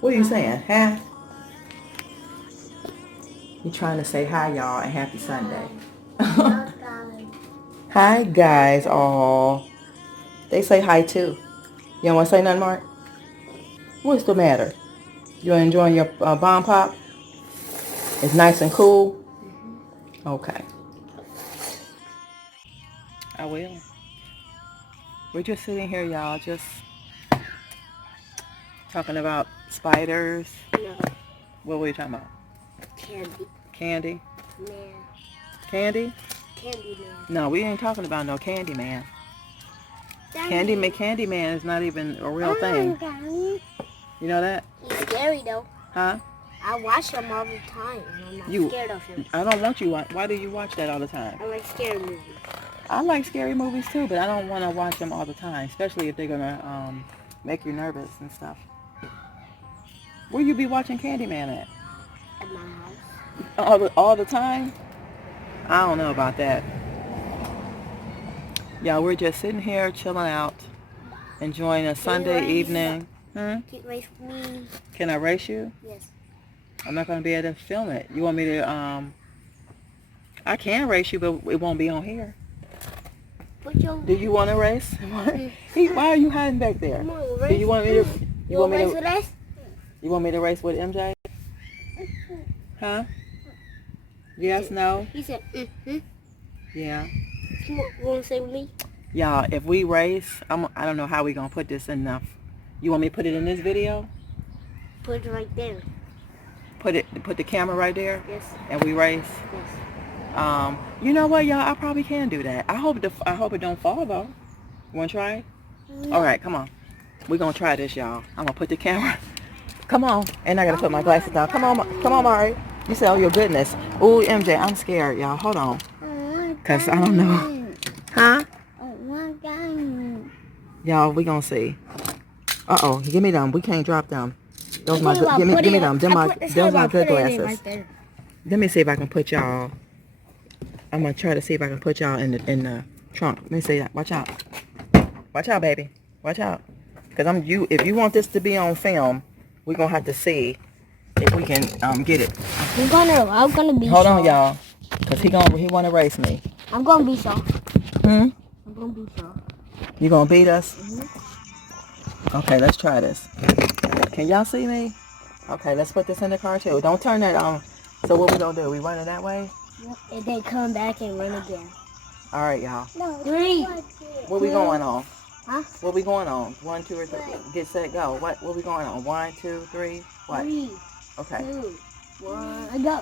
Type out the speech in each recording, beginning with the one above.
What are you saying? Huh? You trying to say hi, y'all, and happy Sunday. Hi, guys. All. They say hi, too. You don't want to say nothing, Mark? What's the matter? You enjoying your bomb pop? It's nice and cool? Okay. I will. We're just sitting here, y'all, just talking about spiders. No. What were we talking about? Candy. Candy? Man. Candy? Candy man. No, we ain't talking about no Candy Man. Daddy. Candy Man is not even a real thing. Daddy. You know that? He's scary though. Huh? I watch him all the time and I'm not scared of him. I don't want you. Why do you watch that all the time? I like scary movies. I like scary movies too, but I don't want to watch them all the time, especially if they're gonna make you nervous and stuff. Where you be watching Candyman at? At my house. All the time? I don't know about that. Yeah, we're just sitting here chilling out, enjoying a Sunday evening. Can you race me? Can I race you? Yes. I'm not gonna be able to film it. You want me to? I can race you, but it won't be on here. Do you want to race? Why are you hiding back there? Come on, race. Do you want me to? You want me to race? You want me to race with MJ? Huh? Yes, no? He said, Yeah. You want to say with me? Y'all, if we race, I don't know how we gonna put this enough. You want me to put it in this video? Put it right there. Put the camera right there? Yes. And we race? Yes. You know what, y'all? I probably can do that. I hope it don't fall though. You wanna try? No. All right, come on. We're gonna try this, y'all. I'm gonna put the camera. Come on. And I gotta put my glasses down. Come on, Mari. You say, oh your goodness. Ooh, MJ, I'm scared, y'all. Hold on. Cause I don't know. Huh? Y'all, we gonna see. Uh-oh, give me them. We can't drop them. Those my good. Give me them. Those my good glasses. Let me see if I can put y'all. I'm gonna try to see if I can put y'all in the trunk. Let me see that. Watch out. Watch out, baby. Watch out. Cause if you want this to be on film, we're gonna have to see if we can get it. I'm gonna be. Hold on, y'all. Cause he wanna race me. I'm gonna be soft. I'm gonna be soft. You gonna beat us? Okay, let's try this. Can y'all see me? Okay, let's put this in the car too. Don't turn that on. So what we gonna do? We run it that way? Yep. And then come back and run again. All right, y'all. No, 3. What we going on? Huh? What we going on? 1, 2, or 3. Get set, go. What we going on? 1, 2, 3. What? 3. Okay. 2. 1. Go.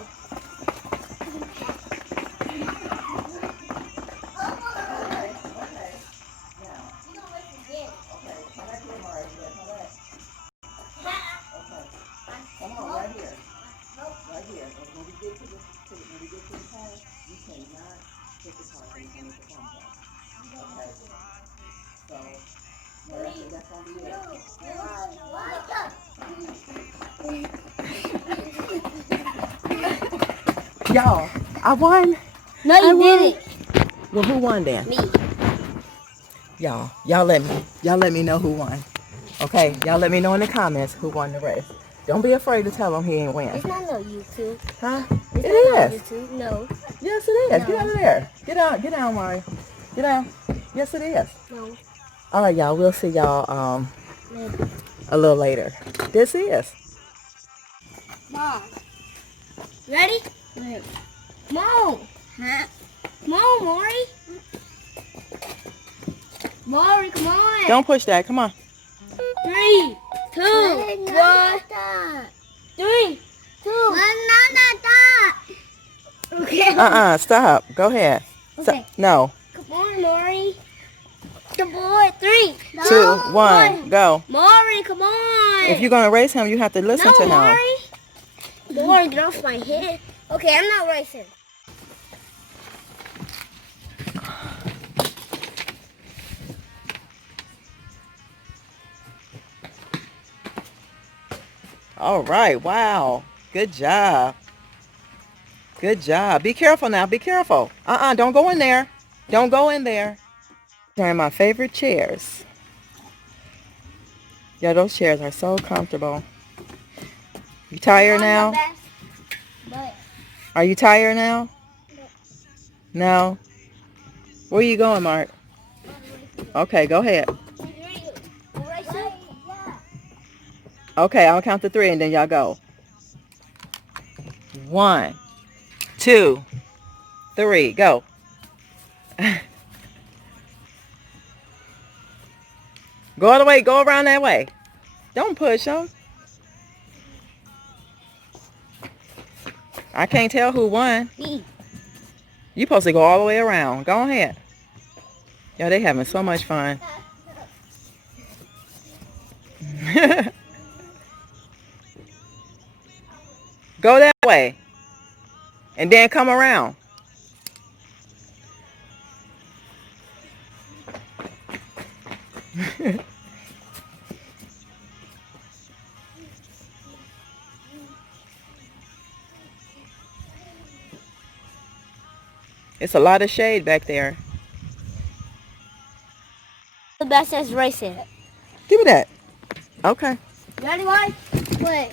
Y'all, I won. No, you didn't. Well, who won then? Me. Y'all let me know who won. Okay, y'all let me know in the comments who won the race. Don't be afraid to tell him he ain't win. It's not no YouTube. Huh? It's It not is. YouTube. No. Yes, it is. No. Get out of there. Get down, Mari. Get down. Yes, it is. No. All right, y'all. We'll see y'all a little later. This is. Mom. Ready? Ready. Come on. Huh? Come on, Maury. Maury, come on. Don't push that. Come on. 3, 2, 1. 3, 2. Okay. Stop. Go ahead. Okay. No. Come on, Maury. The boy. 3, 2, 1, go. Maury, come on. If you're gonna race him, you have to listen to him. Maury. Maury, get off my head. Okay, I'm not racing. All right. Wow. Good job. Good job. Be careful now. Be careful. Don't go in there. Don't go in there. They're my favorite chairs. Yeah, those chairs are so comfortable. You tired now? Are you tired now? No. Where are you going, Mark? Okay, go ahead. Okay, I'll count to 3 and then y'all go. 1, 2, 3, go. Go all the way. Go around that way. Don't push them. I can't tell who won. Me. You supposed to go all the way around. Go ahead. Yo, they having so much fun. Go that way. And then come around. It's a lot of shade back there. The best is racing. Give me that. Okay. Ready, one? Play.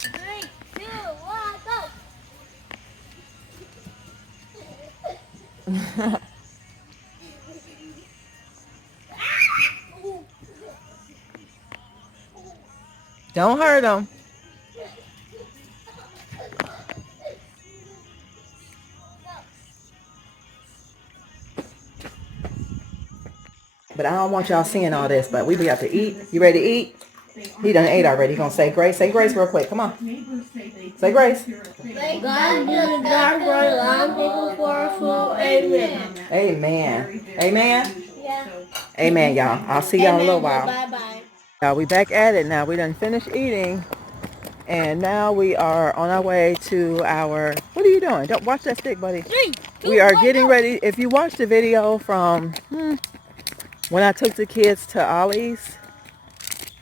3, 2, 1, go. Don't hurt them. But I don't want y'all seeing all this, but we have to eat. You ready to eat? He done ate already. He gonna say grace. Say grace real quick. Come on. Say grace. God be the God for a long people for a full. Amen. Amen. Amen. Yeah. Amen, y'all. I'll see y'all in a little while. Bye-bye. Now we back at it now. We done finished eating. And now we are on our way to our, what are you doing? Don't watch that stick, buddy. 3, 2, We are 1, getting go. ready. If you watched the video from when I took the kids to Ollie's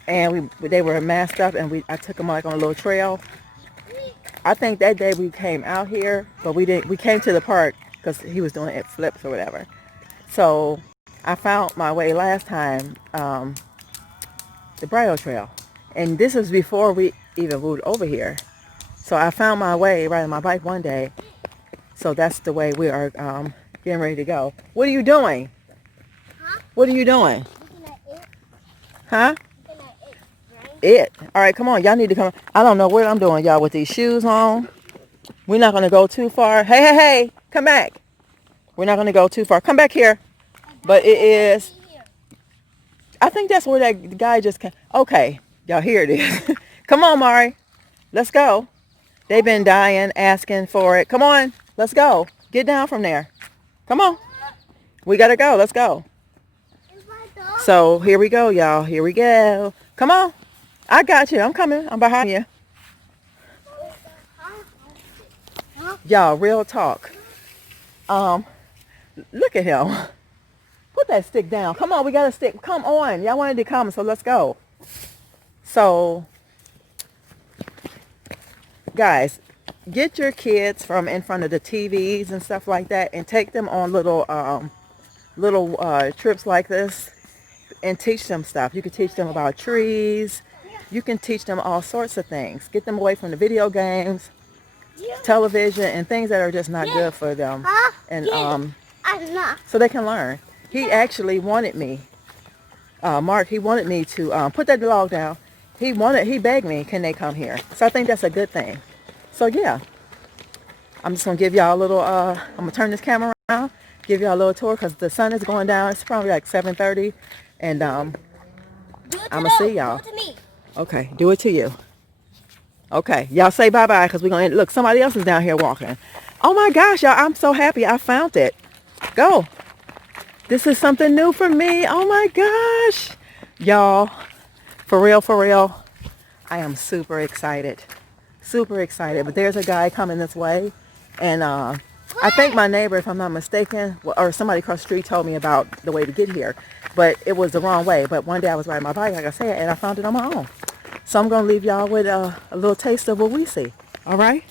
and they were masked up and I took them like on a little trail. I think that day we came out here, but we came to the park because he was doing it flips or whatever. So I found my way last time, the Bridle Trail. And this was before we even moved over here. So I found my way riding my bike one day. So that's the way we are getting ready to go. What are you doing? Huh? What are you doing? Looking at it. Huh? Looking at it, right? It. All right, come on. Y'all need to come. I don't know what I'm doing, y'all, with these shoes on. We're not going to go too far. Hey, hey, hey. Come back. We're not going to go too far. Come back here. But it is. I think that's where that guy just came. Okay. Y'all, here it is. Come on, Mari. Let's go. They've been dying, asking for it. Come on. Let's go. Get down from there. Come on. We got to go. Let's go. So here we go, y'all. Here we go. Come on. I got you. I'm coming. I'm behind you. Y'all, real talk. Look at him. Put that stick down. Come on, we got a stick. Come on. Y'all wanted to come, so let's go. So, guys, get your kids from in front of the TVs and stuff like that and take them on little trips like this and teach them stuff. You can teach them about trees. You can teach them all sorts of things. Get them away from the video games, television, and things that are just not good for them. And so they can learn. He actually wanted me, Mark, he wanted me to put that log down. He begged me, can they come here? So I think that's a good thing. So yeah, I'm just gonna give y'all a little, I'm gonna turn this camera around, give y'all a little tour because the sun is going down. It's probably like 7:30 and I'm gonna see y'all. Do it to me. Okay, do it to you. Okay, y'all say bye-bye because we're gonna, look, somebody else is down here walking. Oh my gosh, y'all, I'm so happy I found it. Go. This is something new for me. Oh my gosh. Y'all, for real, I am super excited. Super excited. But there's a guy coming this way. And I think my neighbor, if I'm not mistaken, or somebody across the street told me about the way to get here, but it was the wrong way. But one day I was riding my bike, like I said, and I found it on my own. So I'm going to leave y'all with a little taste of what we see. All right?